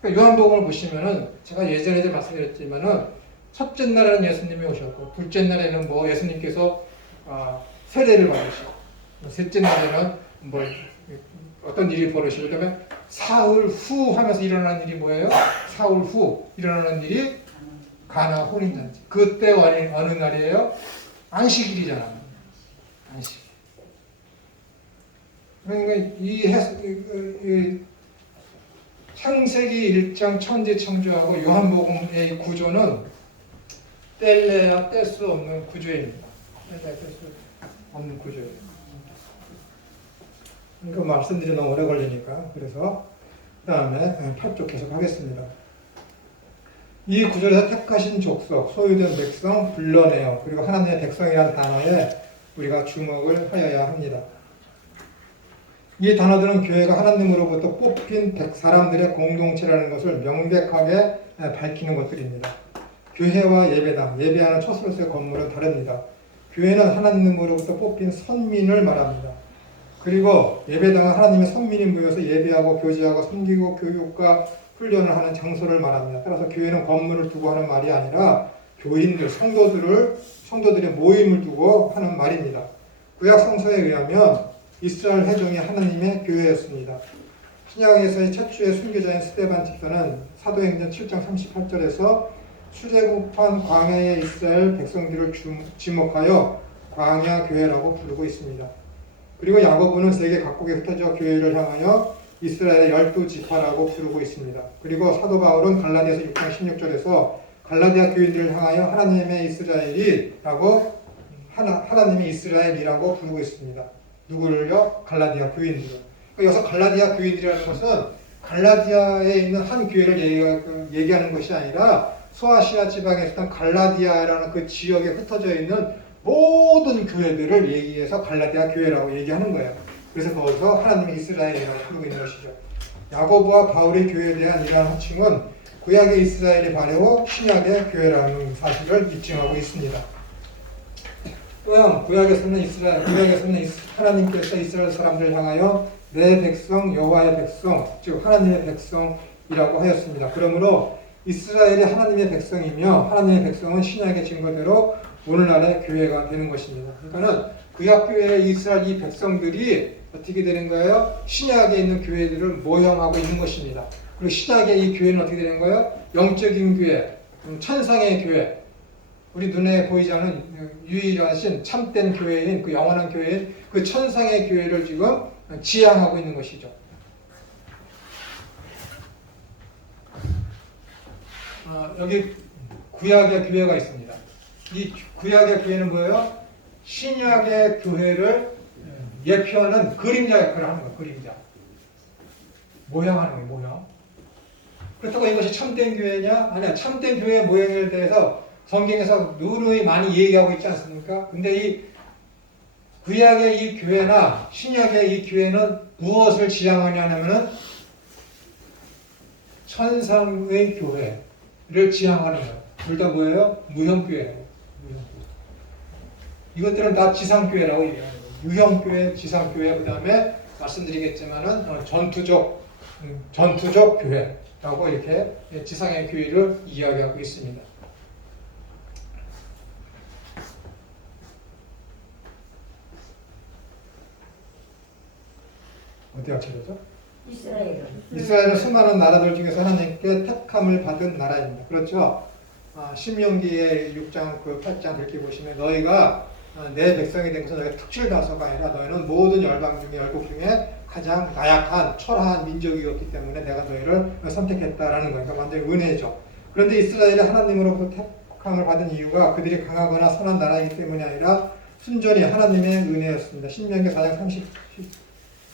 그러니까 요한복음을 보시면은 제가 예전에도 말씀드렸지만은 첫째 날에는 예수님이 오셨고 둘째 날에는 뭐 예수님께서 세례를 받으시고 셋째 날에는 뭐 어떤 일이 벌어지고 그다음에 사흘 후 하면서 일어나는 일이 뭐예요? 사흘 후 일어나는 일이 가나 혼인잔치. 그때 어느 날이에요? 안식일이잖아. 안식. 그러니까 이 창세기 1장 천지 창조하고 요한복음의 구조는 뗄래야 뗄 수 없는 구조입니다. 뗄래야 뗄 수 없는 구조예요. 그러니까 말씀드리 너무 오래 걸리니까 그래서 그 다음에 8쪽 계속하겠습니다. 이 구절에서 택하신 족속, 소유된 백성, 불러내어 그리고 하나님의 백성이라는 단어에 우리가 주목을 하여야 합니다. 이 단어들은 교회가 하나님으로부터 뽑힌 사람들의 공동체라는 것을 명백하게 밝히는 것들입니다. 교회와 예배당, 예배하는 처소로서의 건물은 다릅니다. 교회는 하나님으로부터 뽑힌 선민을 말합니다. 그리고 예배당은 하나님의 선민이 모여서 예배하고 교제하고 섬기고 교육과 훈련을 하는 장소를 말합니다. 따라서 교회는 건물을 두고 하는 말이 아니라 교인들, 성도들의 모임을 두고 하는 말입니다. 구약 성서에 의하면 이스라엘 회종이 하나님의 교회였습니다. 신약에서의 최초의 순교자인 스데반 집사는 사도행전 7장 38절에서 출애굽한 광야의 이스라엘 백성들을 지목하여 광야 교회라고 부르고 있습니다. 그리고 야고보는 세계 각국에 흩어져 교회를 향하여 이스라엘의 12지파라고 부르고 있습니다. 그리고 사도 바울은 갈라디아서 6장 16절에서 갈라디아 교인들을 향하여 하나님의 이스라엘이라고 하나님의 이스라엘이라고 부르고 있습니다. 누구를요? 갈라디아 교인들을. 그러니까 여기서 갈라디아 교인들이라는 것은 갈라디아에 있는 한 교회를 얘기하는 것이 아니라 소아시아 지방에 있던 갈라디아라는 그 지역에 흩어져 있는 모든 교회들을 얘기해서 갈라디아 교회라고 얘기하는 거예요. 그래서 거기서 하나님의 이스라엘이라고 부르고 있는 것이죠. 야고보와 바울의 교회에 대한 이러한 호칭은 구약의 이스라엘이 발해오 신약의 교회라는 사실을 입증하고 있습니다. 또한 구약에서는 하나님께서 이스라엘 사람들을 향하여 내 백성 여호와의 백성 즉 하나님의 백성이라고 하였습니다. 그러므로 이스라엘이 하나님의 백성이며 하나님의 백성은 신약의 증거대로 오늘날의 교회가 되는 것입니다. 그러니까는 구약교회의 이스라엘 이 백성들이 어떻게 되는 거예요? 신약에 있는 교회들을 모형하고 있는 것입니다. 그리고 신약의 이 교회는 어떻게 되는 거예요? 영적인 교회, 천상의 교회, 우리 눈에 보이지 않는 유일하신 참된 교회인 그 영원한 교회인 그 천상의 교회를 지금 지향하고 있는 것이죠. 여기 구약의 교회가 있습니다. 이 구약의 교회는 뭐예요? 신약의 교회를 예표하는 그림자 역할을 하는 거예요. 그림자. 모형하는 거예요. 모형. 그렇다고 이것이 참된 교회냐? 아니야. 참된 교회의 모형에 대해서 성경에서 누누이 많이 얘기하고 있지 않습니까? 근데 이 구약의 이 교회나 신약의 이 교회는 무엇을 지향하냐면은 천상의 교회를 지향하는 거예요. 둘 다 뭐예요? 무형교회예요. 이것들은 다 지상교회라고 얘기하는 거예요. 유형교회, 지상교회, 그 다음에 말씀드리겠지만은 전투적 교회라고 이렇게 지상의 교회를 이야기하고 있습니다. 어디가 최고죠? 이스라엘은 수많은 나라들 중에서 하나님께 택함을 받은 나라입니다. 그렇죠? 신명기의 6장 8장 그렇게 보시면 너희가 내 백성이 된 것은 너희가 특출다서가 아니라 너희는 모든 열방 중에 열국 중에 가장 나약한 초라한 민족이었기 때문에 내가 너희를 선택했다라는 거예요. 그러니까 완전히 은혜죠. 그런데 이스라엘이 하나님으로부터 택함을 받은 이유가 그들이 강하거나 선한 나라이기 때문이 아니라 순전히 하나님의 은혜였습니다. 신명기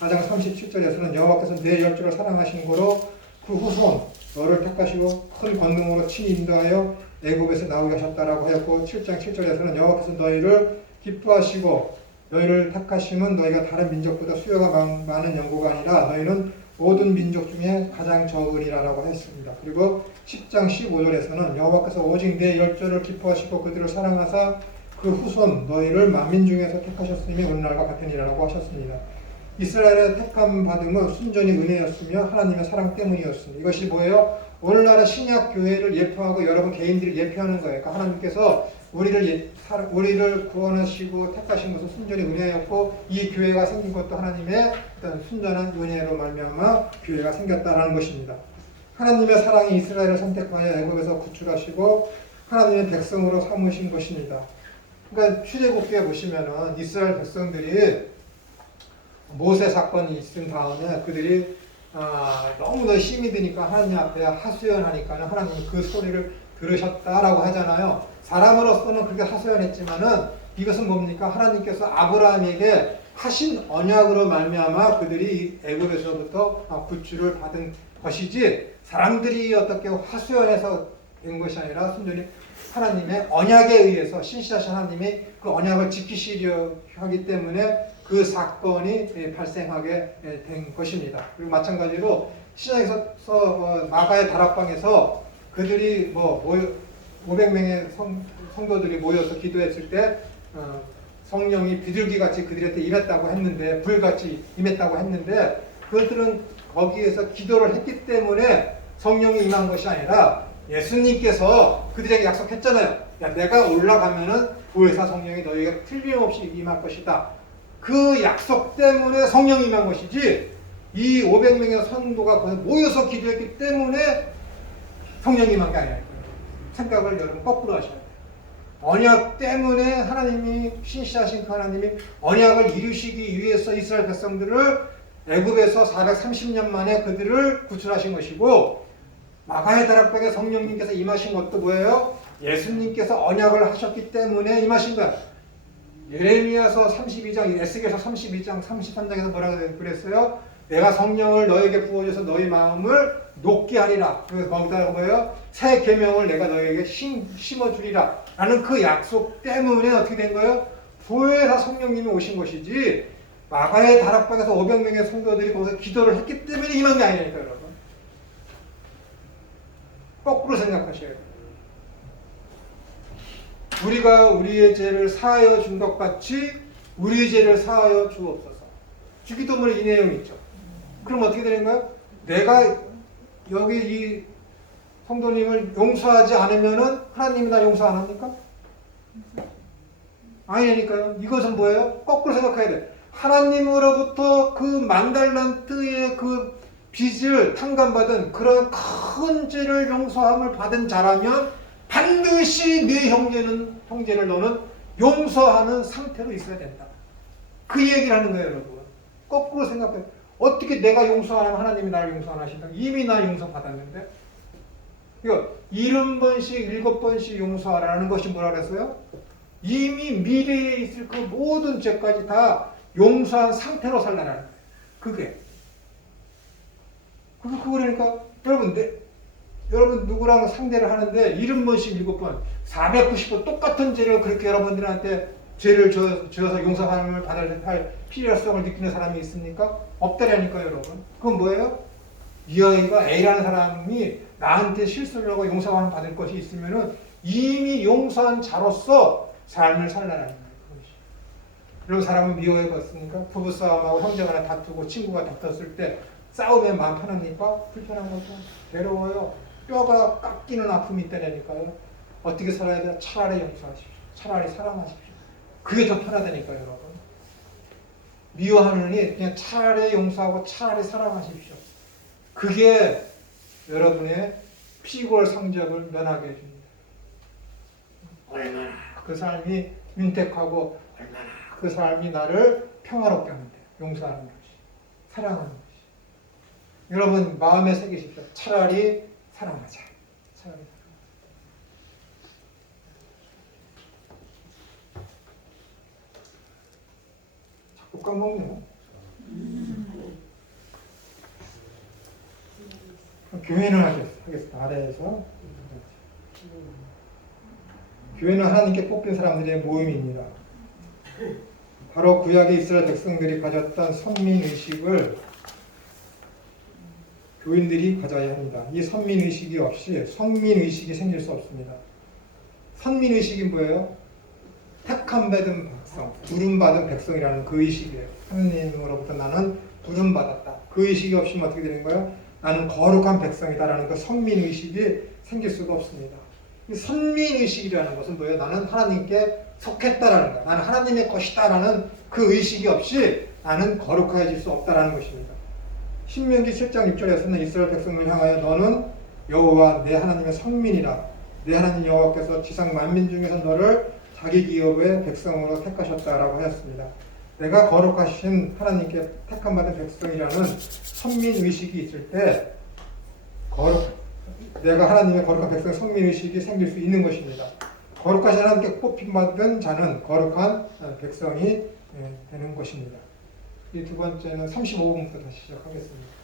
4장 37절에서는 여호와께서 내 열조를 사랑하신 고로 그 후손 너를 택하시고 큰 권능으로 친히 인도하여 애굽에서 나오게 하셨다라고 하였고 7장 7절에서는 여호와께서 너희를 기뻐하시고 너희를 택하심은 너희가 다른 민족보다 수요가 많은 연고가 아니라 너희는 모든 민족 중에 가장 적으리라라고 했습니다. 그리고 10장 15절에서는 여호와께서 오직 내 열조를 기뻐하시고 그들을 사랑하사 그 후손 너희를 만민 중에서 택하셨으니 오늘날과 같으니라라고 하셨습니다. 이스라엘의 택함 받음은 순전히 은혜였으며 하나님의 사랑 때문이었습니다. 이것이 뭐예요? 오늘날의 신약 교회를 예표하고 여러분 개인들을 예표하는 거예요. 그러니까 하나님께서 우리를 구원하시고 택하신 것은 순전히 은혜였고 이 교회가 생긴 것도 하나님의 어떤 순전한 은혜로 말미암아 교회가 생겼다라는 것입니다. 하나님의 사랑이 이스라엘을 선택하여 애굽에서 구출하시고 하나님의 백성으로 삼으신 것입니다. 그러니까 출애굽기에 보시면은 이스라엘 백성들이 모세 사건이 있은 다음에 그들이 너무나 힘이 드니까 하나님 앞에 하소연하니까 하나님이 그 소리를 들으셨다라고 하잖아요. 사람으로서는 그렇게 하소연했지만은 이것은 뭡니까? 하나님께서 아브라함에게 하신 언약으로 말미암아 그들이 애굽에서부터 구출을 받은 것이지 사람들이 어떻게 하소연해서 된 것이 아니라 순전히 하나님의 언약에 의해서 신실하신 하나님이 그 언약을 지키시려 하기 때문에 그 사건이 발생하게 된 것입니다. 그리고 마찬가지로 신약에서 마가의 다락방에서 그들이 500명의 성도들이 모여서 기도했을 때 성령이 비둘기같이 그들한테 임했다고 했는데 불같이 임했다고 했는데 그들은 거기에서 기도를 했기 때문에 성령이 임한 것이 아니라 예수님께서 그들에게 약속했잖아요. 야, 내가 올라가면은 보혜사 성령이 너희에게 틀림없이 임할 것이다. 그 약속 때문에 성령이 임한 것이지 이 500명의 성도가 모여서 기도했기 때문에 성령이 임한 게 아니라 생각을 여러분 거꾸로 하셔야 돼요. 언약 때문에 하나님이 신실하신 그 하나님이 언약을 이루시기 위해서 이스라엘 백성들을 애굽에서 430년 만에 그들을 구출하신 것이고 마가의 다락방에 성령님께서 임하신 것도 뭐예요? 예수님께서 언약을 하셨기 때문에 임하신 거야. 예레미야서 32장, 에스겔서 32장, 33장에서 뭐라고 그랬어요? 내가 성령을 너에게 부어줘서 너희 마음을 높게 하리라. 그래서 거기다가 뭐예요? 새 계명을 내가 너에게 심어주리라. 라는 그 약속 때문에 어떻게 된 거예요? 보혜사 성령님이 오신 것이지 마가의 다락방에서 500명의 성도들이 거기서 기도를 했기 때문에 임한 게 아니니까 여러분. 거꾸로 생각하셔야 돼요. 우리가 우리의 죄를 사하여 준 것 같이 우리의 죄를 사하여 주옵소서. 주기도문에 이 내용이 있죠. 그럼 어떻게 되는 거예요? 내가 여기 이 성도님을 용서하지 않으면은 하나님이 나 용서 안 합니까? 아니니까요. 이것은 뭐예요? 거꾸로 생각해야 돼. 하나님으로부터 그 만달란트의 그 빚을 탕감받은 그런 큰 죄를 용서함을 받은 자라면 반드시 네 형제를 너는 용서하는 상태로 있어야 된다. 그 얘기를 하는 거예요, 여러분. 거꾸로 생각해. 어떻게 내가 용서 안 하면 하나님이 나를 용서 안 하신다? 이미 나 용서받았는데? 이거 70번씩 7번씩 용서하라는 것이 뭐라 그랬어요? 이미 미래에 있을 그 모든 죄까지 다 용서한 상태로 살라라는 거예요. 그게. 그러니까 여러분 누구랑 상대를 하는데 70번씩 7번 490번 똑같은 죄를 그렇게 여러분들한테 죄를 지어서 용서함을 받아야 할 필요성을 느끼는 사람이 있습니까? 없다라니까요, 여러분. 그건 뭐예요? 이 아이가 A라는 사람이 나한테 실수를 하고 용서함을 받을 것이 있으면은 이미 용서한 자로서 삶을 살라라는 거예요. 그럼 사람은 미워해봤습니까? 부부싸움하고 형제간에 다투고 친구가 다퉜을 때 싸우면 마음 편합니까? 불편한 거죠. 괴로워요. 뼈가 깎이는 아픔이 있다니까요. 어떻게 살아야 돼요? 차라리 용서하십시오. 차라리 사랑하십시오. 그게 더 편하다니까요, 여러분. 미워하느니 그냥 차라리 용서하고 차라리 사랑하십시오. 그게 여러분의 피골 성적을 면하게 해줍니다. 얼마나 그 사람이 윤택하고 얼마나 그 사람이 나를 평화롭게 하는데 용서하는 것이, 사랑하는 것이. 여러분 마음에 새기십시오. 차라리 사랑하자. 차라리 자꾸 까먹네요. 교회는 하겠습니다. 아래에서. 교회는 하나님께 뽑힌 사람들의 모임입니다. 바로 구약의 이스라엘 백성들이 가졌던 선민의식을 교인들이 가져야 합니다. 이 선민의식이 없이 성민의식이 생길 수 없습니다. 선민의식이 뭐예요? 택함받은 백성, 부름받은 백성이라는 그 의식이에요. 하나님으로부터 나는 부름받았다. 그 의식이 없으면 어떻게 되는 거예요? 나는 거룩한 백성이다라는 그 선민의식이 생길 수가 없습니다. 이 선민의식이라는 것은 뭐예요? 나는 하나님께 속했다라는 것, 나는 하나님의 것이다라는 그 의식이 없이 나는 거룩해질 수 없다라는 것입니다. 신명기 7장 6절에서는 이스라엘 백성을 향하여 너는 여호와 내 하나님의 성민이라. 내 하나님 여호와께서 지상 만민 중에서 너를 자기 기업의 백성으로 택하셨다라고 하였습니다. 내가 거룩하신 하나님께 택함받은 백성이라는 선민의식이 있을 때 내가 하나님의 거룩한 백성의 선민의식이 생길 수 있는 것입니다. 거룩하신 하나님께 뽑힘받은 자는 거룩한 백성이 되는 것입니다. 이 두 번째는 35분부터 다시 시작하겠습니다.